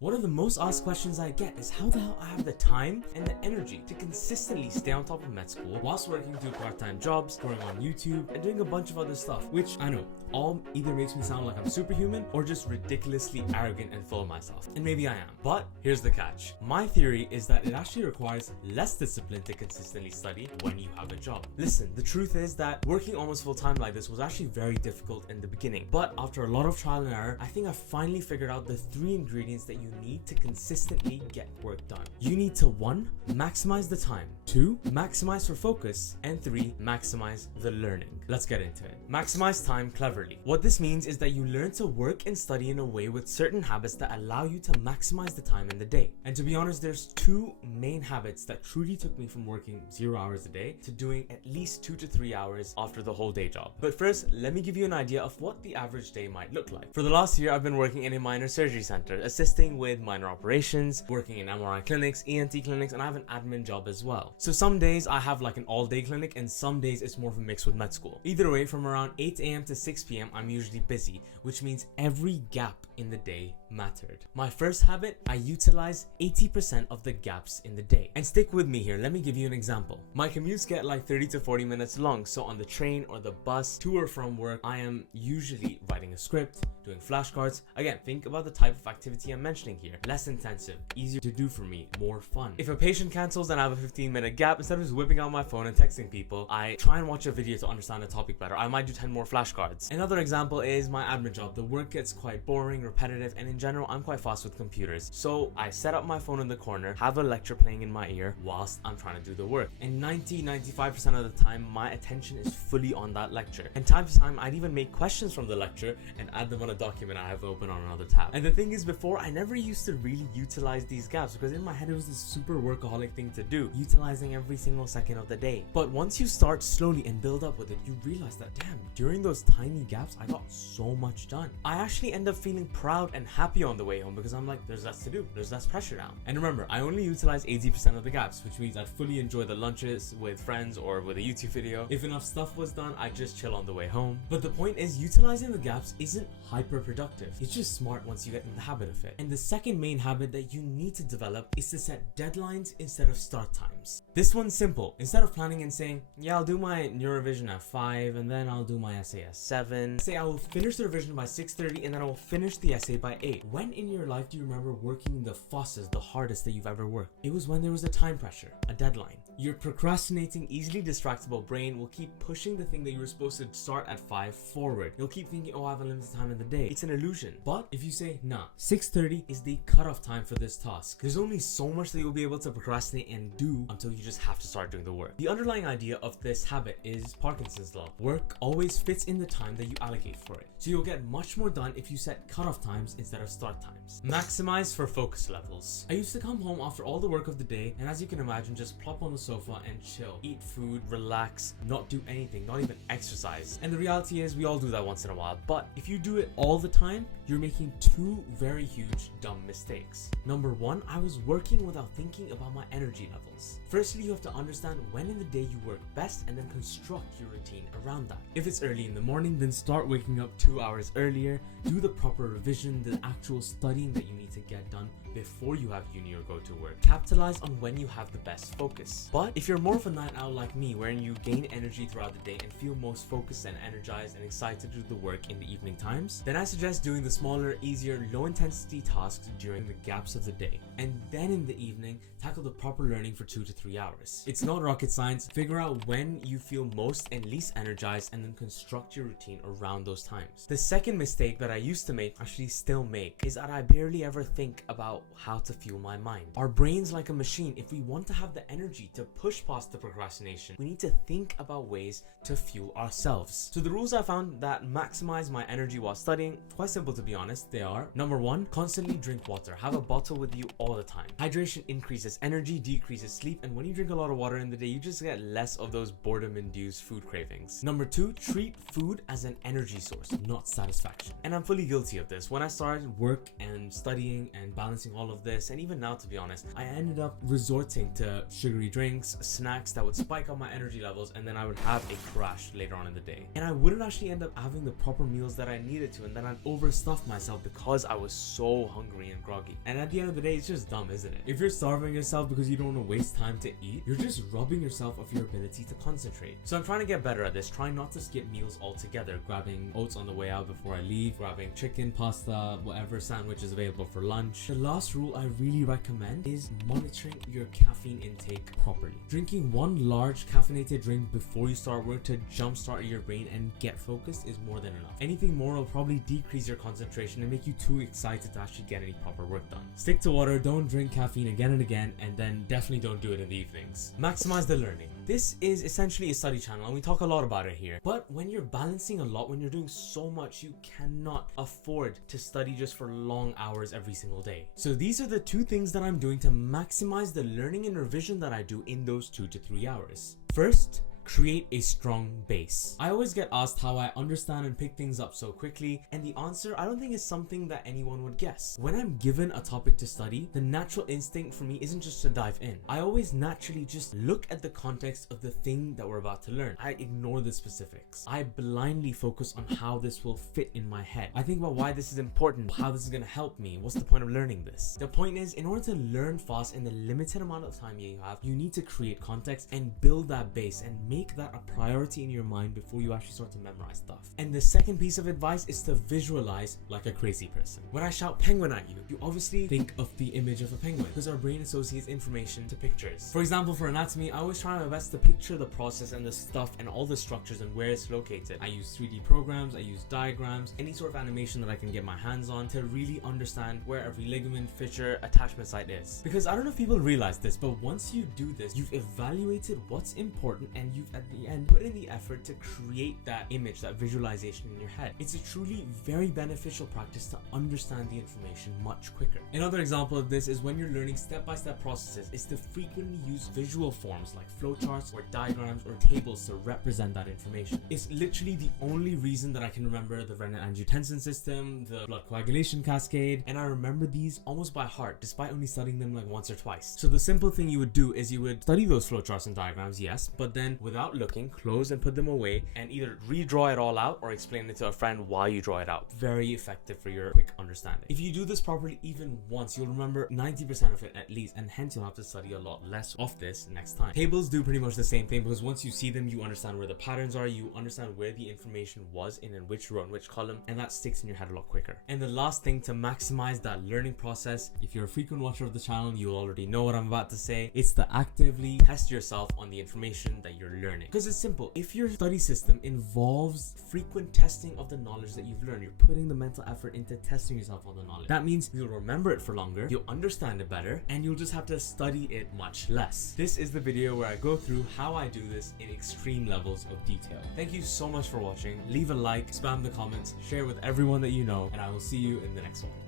One of the most asked questions I get is how the hell I have the time and the energy to consistently stay on top of med school whilst working 2 part-time jobs, going on YouTube, and doing a bunch of other stuff, which I know all either makes me sound like I'm superhuman or just ridiculously arrogant and full of myself. And maybe I am. But here's the catch. My theory is that it actually requires less discipline to consistently study when you have a job. Listen, the truth is that working almost full-time like this was actually very difficult in the beginning. But after a lot of trial and error, I think I finally figured out the 3 ingredients that you need to consistently get work done. You need to 1. Maximize the time, 2. Maximize for focus, and 3. Maximize the learning. Let's get into it. Maximize time cleverly. What this means is that you learn to work and study in a way with certain habits that allow you to maximize the time in the day. And to be honest, there's 2 main habits that truly took me from working 0 hours a day to doing at least 2 to 3 hours after the whole day job. But first, let me give you an idea of what the average day might look like. For the last year, I've been working in a minor surgery center, assisting with minor operations, working in MRI clinics, ENT clinics, and I have an admin job as well. So some days I have like an all-day clinic, and some days it's more of a mix with med school. Either way, from around 8 a.m. to 6 p.m. I'm usually busy, which means every gap in the day mattered. My first habit, I utilize 80% of the gaps in the day. And stick with me here, let me give you an example. My commutes get like 30 to 40 minutes long, so on the train or the bus to or from work, I am usually writing a script, doing flashcards. Again, think about the type of activity I'm mentioning here. Less intensive, easier to do for me, more fun. If a patient cancels and I have a 15-minute gap, instead of just whipping out my phone and texting people, I try and watch a video to understand the topic better. I might do 10 more flashcards. Another example is my admin job. The work gets quite boring, repetitive, and in general, I'm quite fast with computers. So I set up my phone in the corner, have a lecture playing in my ear whilst I'm trying to do the work. And 95% of the time, my attention is fully on that lecture. And time to time, I'd even make questions from the lecture and add them on a document I have open on another tab. And the thing is, before, I never used to really utilize these gaps because in my head, it was this super workaholic thing to do, utilizing every single second of the day. But once you start slowly and build up with it, you realize that, damn, during those tiny gaps, I got so much done. I actually end up feeling proud and happy on the way home because I'm like, there's less to do, there's less pressure now. And remember, I only utilize 80% of the gaps, which means I'd fully enjoy the lunches with friends or with a YouTube video. If enough stuff was done, I'd just chill on the way home. But the point is, utilizing the gaps isn't hyper productive. It's just smart once you get in the habit of it. And the second main habit that you need to develop is to set deadlines instead of start times. This one's simple. Instead of planning and saying, yeah, I'll do my neurovision at 5 and then I'll do my essay at 7. Say I will finish the revision by 6:30 and then I will finish the essay by 8. When in your life do you remember working the fastest, the hardest that you've ever worked? It was when there was a time pressure, a deadline. Your procrastinating, easily distractible brain will keep pushing the thing that you were supposed to start at 5 forward. You'll keep thinking, oh, I have a limited time in the day. It's an illusion. But if you say, nah, 6:30 is the cutoff time for this task, there's only so much that you'll be able to procrastinate and do until you just have to start doing the work. The underlying idea of this habit is Parkinson's law. Work always fits in the time that you allocate for it. So you'll get much more done if you set cutoff times instead of start times. Maximize for focus levels. I used to come home after all the work of the day and, as you can imagine, just plop on the sofa and chill, eat food, relax, not do anything, not even exercise. And the reality is, we all do that once in a while, but if you do it all the time, you're making 2 very huge dumb mistakes. Number 1, I was working without thinking about my energy levels. Firstly, you have to understand when in the day you work best and then construct your routine around that. If it's early in the morning, then start waking up 2 hours earlier, do the proper revision, the actual studying that you need to get done before you have uni or go to work. Capitalize on when you have the best focus. But if you're more of a night owl like me, wherein you gain energy throughout the day and feel most focused and energized and excited to do the work in the evening times, then I suggest doing the smaller, easier, low intensity tasks during the gaps of the day. And then in the evening, tackle the proper learning for 2 to 3 hours. It's not rocket science. Figure out when you feel most and least energized and then construct your routine around those times. The second mistake that I used to make, actually still make, is that I barely ever think about how to fuel my mind. Our brain's like a machine. If we want to have the energy to push past the procrastination, we need to think about ways to fuel ourselves. So the rules I found that maximize my energy while studying, quite simple to be honest, they are: number 1, constantly drink water. Have a bottle with you all the time. Hydration increases energy, decreases sleep, and when you drink a lot of water in the day, you just get less of those boredom-induced food cravings. Number 2, treat food as an energy source, not satisfaction. And I'm fully guilty of this. When I started work and studying and balancing all of this, and even now, to be honest, I ended up resorting to sugary drinks, snacks that would spike up my energy levels, and then I would have a crash later on in the day. And I wouldn't actually end up having the proper meals that I needed to, and then I'd overstuff stuff myself because I was so hungry and groggy. And at the end of the day, it's just dumb, isn't it? If you're starving yourself because you don't want to waste time to eat, you're just robbing yourself of your ability to concentrate. So I'm trying to get better at this, trying not to skip meals altogether, grabbing oats on the way out before I leave, grabbing chicken, pasta, whatever sandwich is available for lunch. The last rule I really recommend is monitoring your caffeine intake properly. Drinking one large caffeinated drink before you start work to jumpstart your brain and get focused is more than enough. Anything more will probably decrease your concentration and make you too excited to actually get any proper work done. Stick to water, don't drink caffeine again and again, and then definitely don't do it in the evenings. Maximize the learning. This is essentially a study channel and we talk a lot about it here. But when you're balancing a lot, when you're doing so much, you cannot afford to study just for long hours every single day. So these are the two things that I'm doing to maximize the learning and revision that I do in those 2 to 3 hours. First, create a strong base. I always get asked how I understand and pick things up so quickly, and the answer I don't think is something that anyone would guess. When I'm given a topic to study, the natural instinct for me isn't just to dive in. I always naturally just look at the context of the thing that we're about to learn. I ignore the specifics. I blindly focus on how this will fit in my head. I think about why this is important, how this is going to help me, what's the point of learning this. The point is, in order to learn fast in the limited amount of time you have, you need to create context and build that base and make that a priority in your mind before you actually start to memorize stuff. And the second piece of advice is to visualize like a crazy person. When I shout penguin at you, you obviously think of the image of a penguin because our brain associates information to pictures. For example, for anatomy, I always try my best to picture the process and the stuff and all the structures and where it's located. I use 3D programs, I use diagrams, any sort of animation that I can get my hands on to really understand where every ligament, fissure, attachment site is. Because I don't know if people realize this, but once you do this, you've evaluated what's important and you've at the end put in the effort to create that image, that visualization in your head. It's a truly very beneficial practice to understand the information much quicker. Another example of this is when you're learning step-by-step processes is to frequently use visual forms like flowcharts or diagrams or tables to represent that information. It's literally the only reason that I can remember the renin-angiotensin system, the blood coagulation cascade, and I remember these almost by heart despite only studying them like once or twice. So the simple thing you would do is you would study those flowcharts and diagrams, yes, but then without looking, close and put them away and either redraw it all out or explain it to a friend why you draw it out. Very effective for your quick understanding. If you do this properly even once, you'll remember 90% of it at least, and hence you'll have to study a lot less of this next time. Tables do pretty much the same thing because once you see them, you understand where the patterns are, you understand where the information was in which row and which column, and that sticks in your head a lot quicker. And the last thing to maximize that learning process, if you're a frequent watcher of the channel, you'll already know what I'm about to say. It's to actively test yourself on the information that you're learning. Because it's simple. If your study system involves frequent testing of the knowledge that you've learned, you're putting the mental effort into testing yourself on the knowledge. That means you'll remember it for longer, you'll understand it better, and you'll just have to study it much less. This is the video where I go through how I do this in extreme levels of detail. Thank you so much for watching. Leave a like, spam the comments, share with everyone that you know, and I will see you in the next one.